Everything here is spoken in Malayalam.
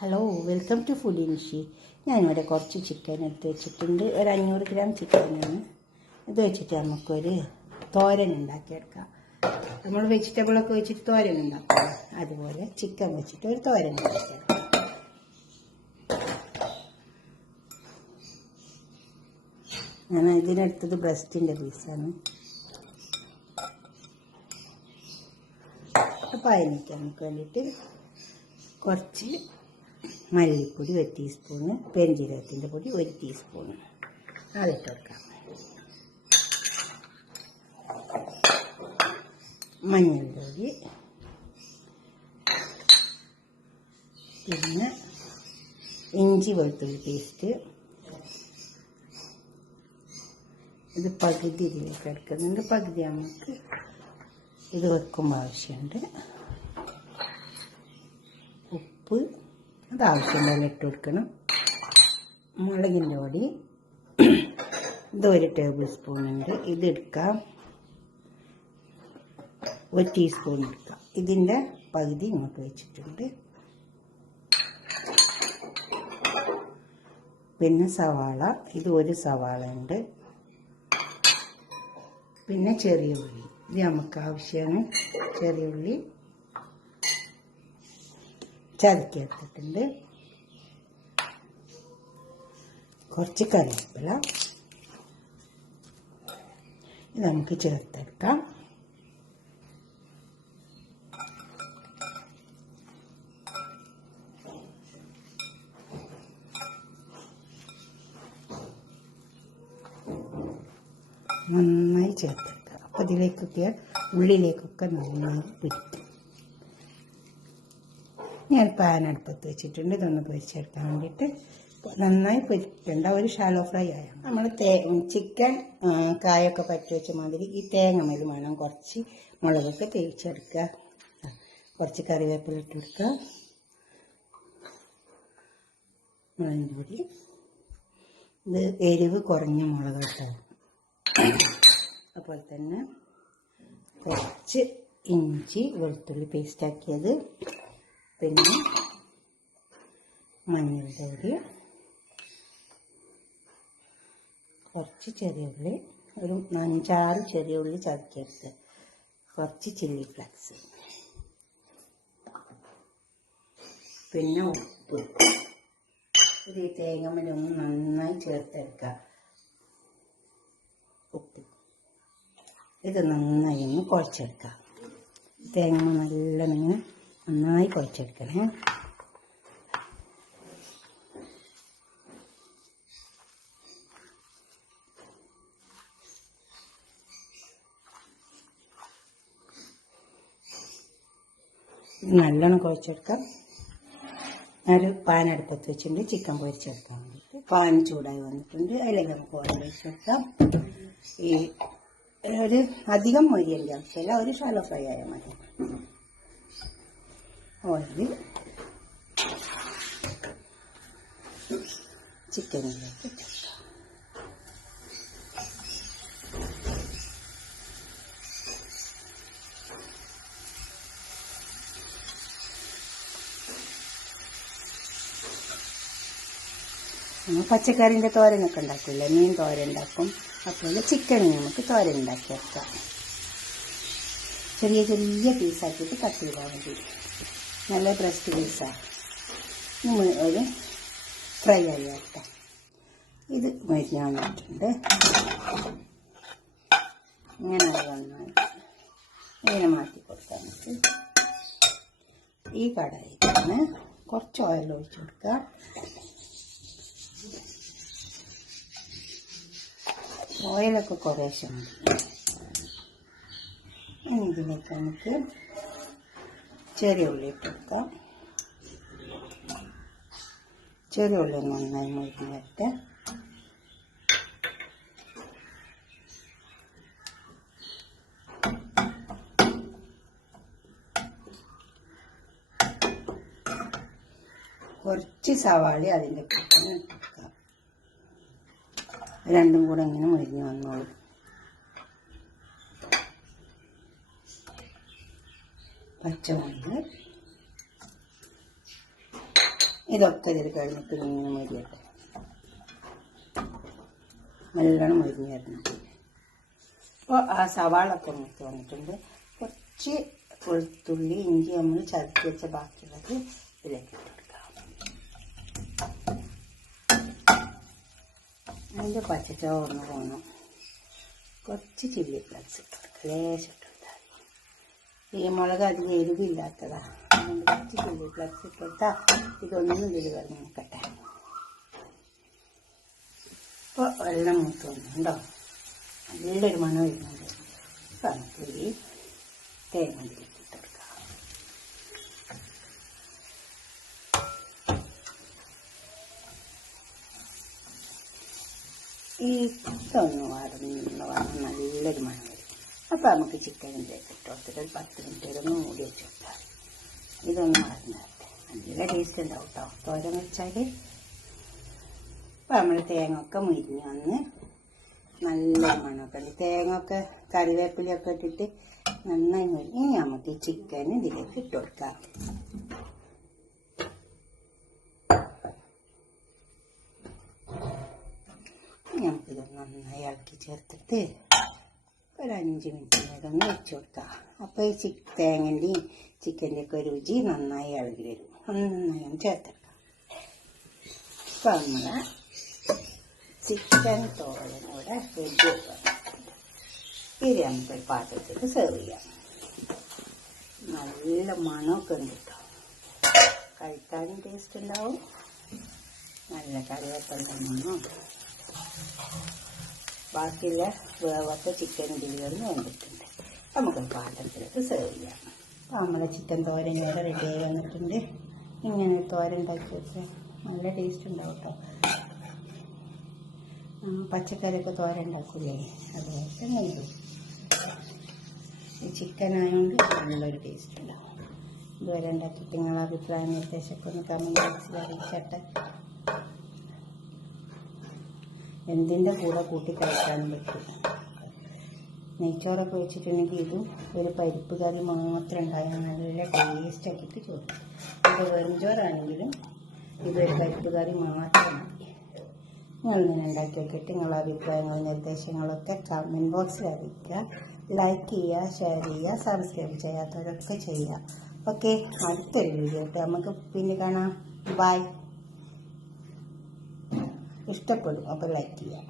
ഹലോ, വെൽക്കം ടു ഫുഡ് ഇൻഷി. ഞാനിവിടെ കുറച്ച് ചിക്കൻ എടുത്ത് വെച്ചിട്ടുണ്ട്. ഒരു 500 ഗ്രാം ചിക്കനാണ്. ഇത് വെച്ചിട്ട് നമുക്കൊരു തോരൻ ഉണ്ടാക്കിയെടുക്കാം. നമ്മൾ വെജിറ്റബിളൊക്കെ വെച്ചിട്ട് തോരൻ ഉണ്ടാക്കാം, അതുപോലെ ചിക്കൻ വെച്ചിട്ട് ഒരു തോരൻ ഉണ്ടാക്കിയെടുക്കാം. ഞാൻ ഇതിനെടുത്തത് ബ്രസ്റ്റിൻ്റെ പീസാണ്. അപ്പോൾ അതിനൊക്കെ നമുക്ക് വേണ്ടിയിട്ട് കുറച്ച് മല്ലിപ്പൊടി 1 ടീസ്പൂണ്, പെരുംജീരകത്തിൻ്റെ പൊടി 1 ടീസ്പൂണ് അതിട്ട് വെക്കാം. മഞ്ഞൾപ്പൊടി, പിന്നെ ഇഞ്ചി വെളുത്തുള്ളി പേസ്റ്റ്. ഇത് പകുതി ഇതിലേക്ക് എടുക്കുന്നുണ്ട്, പകുതി നമുക്ക് ഇത് വെക്കുമ്പോൾ ആവശ്യമുണ്ട്. ഉപ്പ് അത് ആവശ്യമുള്ള ഇട്ട് കൊടുക്കണം. മുളകിൻ്റെ പൊടി ഇത് 1 ടേബിൾ സ്പൂൺ ഉണ്ട്, ഇത് എടുക്കാം. 1 ടീസ്പൂൺ എടുക്കാം. ഇതിൻ്റെ പകുതി ഇങ്ങോട്ട് വെച്ചിട്ടുണ്ട്. പിന്നെ സവാള, ഇത് 1 സവാള ഉണ്ട്. പിന്നെ ചെറിയ ഉള്ളി, ഇത് നമുക്ക് ആവശ്യമാണ്. ചെറിയ ഉള്ളി ചതക്കി എടുത്തിട്ടുണ്ട്. കുറച്ച് കറിവേപ്പില ഇത് നമുക്ക് ചേർത്തെടുക്കാം. നന്നായി ചേർത്തെടുക്കാം. അപ്പോൾ ഇതിലേക്കൊക്കെ ഉള്ളിലേക്കൊക്കെ നന്നായി പിടിക്കും. ഞാൻ പാൻ അടുപ്പത്ത് വെച്ചിട്ടുണ്ട്. ഇതൊന്ന് പൊരിച്ചെടുക്കാൻ വേണ്ടിയിട്ട്. നന്നായി പൊരിക്കേണ്ട, ഒരു ഷാലോ ഫ്രൈ ആയ നമ്മൾ ചിക്കൻ കായൊക്കെ പറ്റി വെച്ച മാതിരി ഈ തേങ്ങ മേലും വേണം കുറച്ച് മുളകൊക്കെ തേച്ചെടുക്കുക. കുറച്ച് കറിവേപ്പില ഇട്ട് കൊടുക്കുക, മുളകിൻ്റെ പൊടി. ഇത് എരിവ് കുറഞ്ഞ മുളക് കേട്ടോ. അതുപോലെ തന്നെ കുറച്ച് ഇഞ്ചി വെളുത്തുള്ളി പേസ്റ്റാക്കിയത്, പിന്നെ മഞ്ഞളുടെ പൊടി, കുറച്ച് ചെറിയ ഉള്ളി, ഒരു 5-6 ചെറിയ ഉള്ളി ചതക്കിയെടുത്ത്, കുറച്ച് ചില്ലി ഫ്ലേക്സ്, പിന്നെ ഉപ്പ്. ഇത് ഈ തേങ്ങമ്മലൊന്ന് നന്നായി ചേർത്തെടുക്കുക. ഉപ്പ് ഇത് നന്നായി ഒന്ന് കുഴച്ചെടുക്കുക. തേങ്ങ നല്ലോണം ഇങ്ങനെ നന്നായി കുഴച്ചെടുക്കണേ. നല്ലോണം കുഴച്ചെടുക്കാം. ഒരു പാൻ അടുപ്പത്ത് വെച്ചിട്ടുണ്ട് ചിക്കൻ പൊരിച്ചെടുക്കാൻ വേണ്ടിയിട്ട്. പാൻ ചൂടായി വന്നിട്ടുണ്ട്, അതിലേക്ക് നമുക്ക് ഓയിൽ ഒഴിച്ച് വെക്കാം. ഈ ഒരു അധികം മൊരിയേണ്ട ആവശ്യമില്ല, ഒരു ഷാലോ ഫ്രൈ ആയാൽ മതി. ഓയിൽ ചിക്കനിലേക്ക് ഇട്ട് പച്ചക്കറിൻ്റെ തോരനൊക്കെ ഉണ്ടാക്കില്ലേ, മീൻ തോരൻ ഉണ്ടാക്കും, അതുപോലെ ചിക്കൻ നമുക്ക് തോരൻ ഉണ്ടാക്കി വെക്കാം. ചെറിയ ചെറിയ പീസാക്കിയിട്ട് കട്ട് ചെയ്താൽ മതി. നല്ല ബ്രസ്റ്റ് പീസാണ്. നമ്മൾ ഒരു ഫ്രൈ ആയി വെക്കാം. ഇത് മരിഞ്ഞ് വന്നിട്ടുണ്ട്. ഇങ്ങനെ നന്നായിട്ട് ഇങ്ങനെ മാറ്റി കൊടുക്കാൻ നമുക്ക്. ഈ കടായിലാണ് കുറച്ച് ഓയിൽ ഒഴിച്ച് കൊടുക്കുക. ഓയിലൊക്കെ കുറേശ്ശെ മതി. ഇനി ഇതിലേക്ക് നമുക്ക് ചെറിയ ഉള്ളി ഇട്ട് കൊടുക്കാം. ചെറിയ ഉള്ളി നന്നായി മുരിഞ്ഞ് വരട്ടെ. കുറച്ച് സവാള അതിൻ്റെ കൂടെ ഇട്ട് കൊടുക്കാം. രണ്ടും കൂടെ ഇങ്ങനെ മുരിഞ്ഞ് വന്നോളും. പച്ചമുളക്, ഇതൊക്കെ ഇതിൽ കഴിഞ്ഞിട്ട് ഇങ്ങനെ മരിയട്ടെ, നല്ലോണം മരിഞ്ഞ് വരണം. അപ്പോൾ ആ സവാളൊക്കെ മുറിച്ച് വന്നിട്ടുണ്ട്. കുറച്ച് വെളുത്തുള്ളി ഇഞ്ചി നമ്മൾ ചതച്ച് വെച്ച ബാക്കിയുള്ളത് ഇതിലേക്ക് ഇട്ട് കൊടുക്കാം. അതിൻ്റെ പച്ചച്ചവ ഒന്ന് പോകണം. കുറച്ച് ചില്ലി ഫ്ലക്സ് ഇട്ട് കൊടുക്കുക, ലേശം ഇട്ട് കൊടുത്താൽ ഈ മുളക് അധികം എരിവില്ലാത്തതാണ്. അതുകൊണ്ട് കുറച്ച് ചില്ലി ഫ്ലക്സ് ഇട്ട് കൊടുത്താൽ ഇതൊന്നും ഇതിൽ കിടന്ന് നിൽക്കട്ടെ. ഇപ്പോൾ വെള്ളം മൂത്ത് വന്നിട്ടുണ്ടോ, നല്ലൊരു മണം വരുന്നുണ്ട്. അപ്പോൾ നമുക്ക് ഈ തേങ്ങ ഇതിലേക്ക് ഇട്ട് കൊടുക്കാം. ഈ ഇതൊന്ന് വന്ന് നല്ലൊരു മണം വരും. അപ്പോൾ നമുക്ക് ചിക്കൻ ഇതിലേക്ക് ഇട്ട് കൊടുത്തിട്ട് ഒരു 10 മിനിറ്റ് ഇതൊന്ന് മൂടി വെച്ച് കൊടുക്കാം. ഇതൊന്ന് മറന്നു തരട്ടെ, നല്ല ടേസ്റ്റ് ഉണ്ടാവും കേട്ടോ തോരൻ വെച്ചാൽ. അപ്പോൾ നമ്മൾ തേങ്ങ ഒക്കെ മുരിഞ്ഞ് വന്ന് നല്ല മണമൊക്കെ ഉണ്ട്. തേങ്ങ ഒക്കെ കറിവേപ്പിലൊക്കെ ഇട്ടിട്ട് നന്നായി മുരിഞ്ഞ് ഇനി നമുക്ക് ഈ ചിക്കൻ ഇതിലേക്ക് ഇട്ട് കൊടുക്കാം. നമുക്കിത് നന്നായി ഇളക്കി ചേർത്തിട്ട് ഒരു 5 മിനിറ്റ് ഇതൊന്ന് വെച്ച് കൊടുക്കാം. അപ്പോൾ ഈ തേങ്ങൻ്റെയും ചിക്കൻ്റെയൊക്കെ രുചി നന്നായി ഇളകി വരും. നന്നായി ഒന്ന് ചേർത്തെടുക്കാം. അപ്പോൾ നമ്മൾ ചിക്കൻ തോരൻ ഇവിടെ റെഡി ആക്കാം. ഇത് നമുക്കൊരു പാത്രത്തിൽ സെർവ് ചെയ്യാം. നല്ല മണമൊക്കെ ഉണ്ട് കേട്ടോ, കഴിക്കാനും ടേസ്റ്റ് ഉണ്ടാവും. നല്ല കറിവേപ്പില മണം. ബാക്കിയുള്ള വേവത്തെ ചിക്കൻ ഇതിലൊന്നും വന്നിട്ടുണ്ട്. നമുക്കൊരു പാത്രത്തിലേക്ക് സെർവ് ചെയ്യാം. അപ്പോൾ നമ്മളെ ചിക്കൻ തോരൻ ഇവിടെ റെഡിയായി വന്നിട്ടുണ്ട്. ഇങ്ങനെ തോരൻ ഉണ്ടാക്കി വെച്ചാൽ നല്ല ടേസ്റ്റ് ഉണ്ടാവും കേട്ടോ. പച്ചക്കറിയൊക്കെ തോരൻ ഉണ്ടാക്കൂലേ, അതുപോലെ തന്നെ ഈ ചിക്കൻ ആയതുകൊണ്ട് നല്ലൊരു ടേസ്റ്റ് ഉണ്ടാവും. ഇതുവരെ ഉണ്ടാക്കിയിട്ട് നിങ്ങളുടെ അഭിപ്രായം നിർദ്ദേശമൊക്കെ ഒന്ന് കമൻറ്റ് ബോക്സിൽ അറിയിച്ചട്ടെ. എന്തിൻ്റെ കൂടെ കൂട്ടി കഴിക്കാനും പറ്റും. നെയ്ച്ചോറൊക്കെ വെച്ചിട്ടുണ്ടെങ്കിൽ ഇതും ഒരു പരിപ്പ് കറി മാത്രം ഉണ്ടായാൽ നല്ല ടേസ്റ്റ് ആക്കിയിട്ട് ചോറ്. ഇപ്പോൾ വെറും ചോറാണെങ്കിലും ഇതൊരു പരിപ്പ് കറി മാത്രം മതി. നിങ്ങളിങ്ങനെ ഉണ്ടാക്കി വെക്കിയിട്ട് നിങ്ങളുടെ അഭിപ്രായങ്ങളും നിർദ്ദേശങ്ങളൊക്കെ കമൻറ്റ് ബോക്സിൽ അറിയിക്കുക. ലൈക്ക് ചെയ്യുക, ഷെയർ ചെയ്യുക, സബ്സ്ക്രൈബ് ചെയ്യാത്തവരൊക്കെ ചെയ്യുക. ഓക്കെ, അടുത്തൊരു വീഡിയോ നമുക്ക് പിന്നെ കാണാം. ബൈ. ഇഷ്ടപ്പെടും അപ്പോൾ ലൈക്ക് ചെയ്യാം.